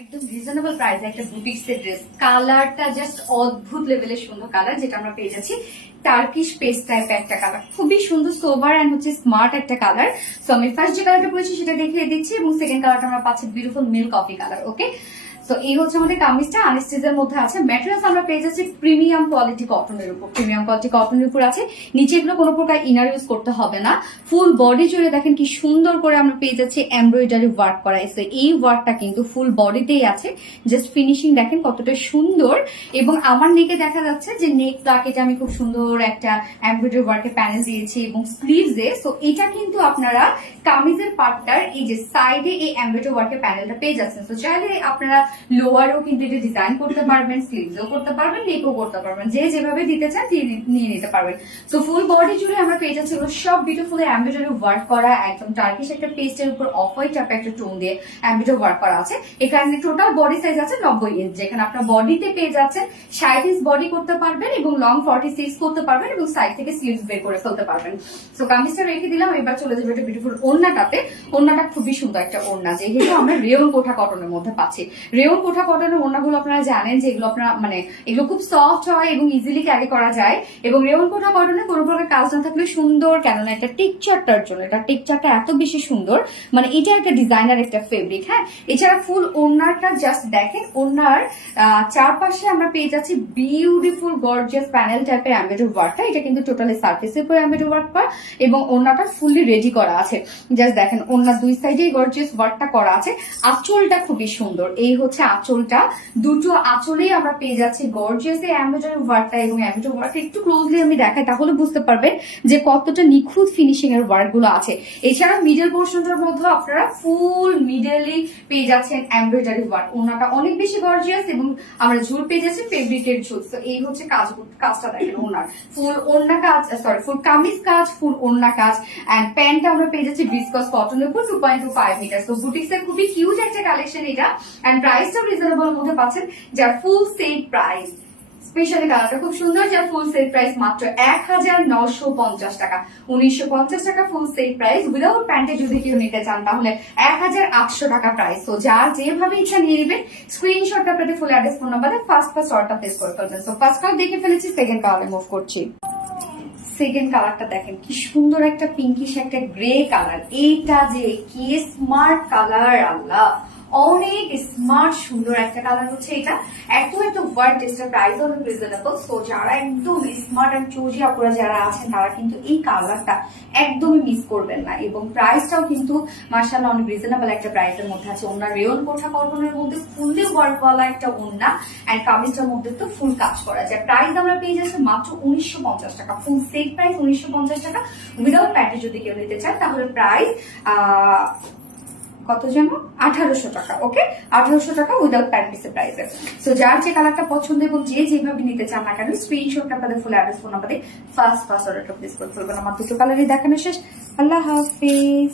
একদম রিজনেবল প্রাইসে একটা বুটিক্সের ড্রেস, কালারটা জাস্ট অদ্ভুত লেভেলের সুন্দর কালার, যেটা আমরা পেয়ে যাচ্ছি টার্কিশ পেস্ট টাইপের একটা কালার, খুবই সুন্দর সোবার এন্ড হচ্ছে স্মার্ট একটা কালার। সো আমি ফার্স্ট যে কালারটা পরেছি সেটা দেখিয়ে দিচ্ছি, এবং সেকেন্ড কালারটা আমরা পাচ্ছি বিউটিফুল মিল্ক কফি কালার। ওকে, তো এই হচ্ছে আমাদের কামিজটা, আনস্টিচের মধ্যে আছে। ম্যাটেরিয়ালস আমরা পেয়ে যাচ্ছি প্রিমিয়াম কোয়ালিটি কটনের উপর, প্রিমিয়াম কোয়ালিটি কটনের উপর আছে। নিচে এগুলো কোনো প্রকার ইনার ইউজ করতে হবে না। ফুল বডি জুড়ে দেখেন কি সুন্দর করে আমরা পেয়ে যাচ্ছি এমব্রয়ডারি ওয়ার্ক করা আছে। এই ওয়ার্কটা কিন্তু ফুল বডিতেই আছে, জাস্ট ফিনিশিং দেখেন কতটা সুন্দর। এবং আমার নেকে দেখা যাচ্ছে যে নেক প্লাকেটে আমি খুব সুন্দর একটা এমব্রয়ডারি ওয়ার্কের প্যানেল দিয়েছি, এবং স্লিভসে। সো এটা কিন্তু আপনারা কামিজের পার্টটার এই যে সাইডে এই এমব্রয়ডারি ওয়ার্কের প্যানেলটা পেয়ে যাচ্ছেন। তো চাইলে আপনারা লোয়ারও কিন্তু এটা ডিজাইন করতে পারবেন, স্লিভসও করতে পারবেন, নেকও করতে পারবেন, যে যেভাবে দিতে চান নিয়ে নিতে পারবেন। তো ফুল বডি জুড়ে আমরা পেয়ে যাচ্ছি সব বিউটিফুল এমব্রয়ডারি ওয়ার্ক করা, একদম টার্কিশ একটা পেস্টের উপর অফ হোয়াইট টাইপের একটা টোন দিয়ে এমব্রয়ডারি ওয়ার্ক করা আছে। এখানে টোটাল বডি সাইজ আছে 90 ইঞ্চ, যেখানে আপনার বডিতে পেয়ে যাচ্ছেন 60 ইঞ্চ বডি করতে পারবেন, এবং লং 46 করতে পারবেন, এবং সাইড থেকে স্লিভস বের করে ফেলতে পারবেন। সো কামিজটা রেখে দিলাম, এবার চলে যাবে একটা বিউটিফুল ওড়নাটাতে। ওড়নাটা খুবই সুন্দর একটা ওড়না, যেহেতু আমরা রেয়ন কোঠা কটনের মধ্যে পাচ্ছি। রেয়ন কোঠা কটনের ওড়নাগুলো আপনারা জানেন যে এগুলো আপনারা এগুলো খুব সফট হয় এবং ইজিলি ক্যারি করা যায়। এবং রেয়ন কোঠা কটনে কোনো প্রকার কাজ না থাকলে সুন্দর, কেননা এটা টেক্সচারটার জন্য, এটা টেক্সচারটা এত বেশি সুন্দর, এটা একটা ডিজাইনার একটা ফেব্রিক। হ্যাঁ, এছাড়া ফুল ওড়নাটা জাস্ট দেখেন, ওড়নার চারপাশে আমরা পেয়ে যাচ্ছি বিউটিফুল গর্জিয়াস প্যানেল টাইপের এমব্রয়ডারি ওয়ার্কটা। এটা কিন্তু টোটালি সার্ফেসের উপর এমব্রয়ডারি ওয়ার্ক করা, এবং ওড়নাটা ফুললি রেডি করা আছে। জাস্ট দেখেন ওড়নার দুই সাইডে গর্জিয়াস ওয়ার্কটা করা আছে। আঁচলটা খুবই সুন্দর, এই হচ্ছে আঁচলটা। দুটো আঁচলেই আমরা পেয়ে যাচ্ছি গর্জিয়াস এই এমব্রয়ডারি ওয়ার্কটা, এবং এমব্রয়ডারি ওয়ার্কটা একটু ক্লোজলি আমি দেখাই তাহলে বুঝতে পারবেন যে কতটা নিখুঁত ফিনিশিং এর ওয়ার্ক গুলো আছে। এছাড়া মিডল পোর্শনটার মধ্যে আপনারা ফুল মিডলি পেয়ে যাচ্ছেন এমব্রয়ডারি ওয়ার্ক। ওড়নাটা অনেক বেশি গর্জিয়াস, এবং আমরা ঝুল পেয়ে যাচ্ছি ফেব্রিকের ঝুল। তো এই হচ্ছে কাজটা দেখেন, ওড়নার ফুল ওড়না কাজ, সরি ফুল কামিজ কাজ, ফুল ওড়না কাজ। এন্ড প্যান্টটা আমরা পেয়ে যাচ্ছি ভিসকস কটনের উপর 2.25 মিটার। তো বুটিক্স এর খুবই হিউজ একটা কালেকশন এটা, এন্ড প্রাইসটা রিজনেবল মধ্যে পাচ্ছেন, যার ফুল সেট প্রাইস, স্পেশালি কালারটা খুব সুন্দর, যার ফুল সেট প্রাইস মাত্র 1950 টাকা। 1950 টাকা ফুল সেট প্রাইস। উইদাউট প্যান্টে যদি কেউ নিতে চান তাহলে 1800 টাকা প্রাইস। তো যার যেভাবে ইচ্ছা নিয়ে নেবেন, স্ক্রিনশটটা পেতে ফুল অ্যাড্রেস ফোন নাম্বারে ফার্স্ট অর্ডারটা প্লেস করে ফেলবেন। তো ফার্স্ট কালার দেখে ফেলেছি, সেকেন্ড কালারে মুভ করছি। সেকেন্ড কালারটা দেখেন কি সুন্দর, একটা পিঙ্কিশ একটা গ্রে কালার। এইটা যে কি স্মার্ট কালার, আল্লাহ অনেক স্মার্ট সুন্দর একটা কালার হচ্ছে এটা। একদম একটা ওয়ার্ড টেস্টের প্রাইস অনেক রিজনেবল। সো যারা একদম স্মার্ট এন্ড চুজি আপুরা যারা আছেন তারা কিন্তু এই কালারটা একদমই মিস করবেন না, এবং প্রাইসটাও কিন্তু মাশাআল্লাহ অনেক রিজনেবল একটা প্রাইসের মধ্যে আছে। ওনার রেয়ন কোঠা কটনের মধ্যে ফুললি ওয়ার্কওয়ালা একটা ওড়না, এন্ড কামিজটার মধ্যে তো ফুল কাজ করা যায়। প্রাইস আমরা পেয়ে যাচ্ছি মাত্র 1950 টাকা, ফুল সেট প্রাইস 1950 টাকা। উইদাউট প্যান্টে যদি কেউ নিতে চান তাহলে প্রাইস কত যেন 1800 টাকা। ওকে, 1800 টাকা উইদাউট প্যান্ট পিসের প্রাইসে। সো যার যে কালারটা পছন্দ এবং যে যেভাবে নিতে চান না কেন, স্ক্রিনশটটা আপনাদের ফুল অ্যাড্রেস ফোন নাম্বারে ফার্স্ট অর্ডারটা প্লেস করে ফেলবেন। আমার দুটো কালারই দেখানো শেষ। আল্লাহ হাফিজ।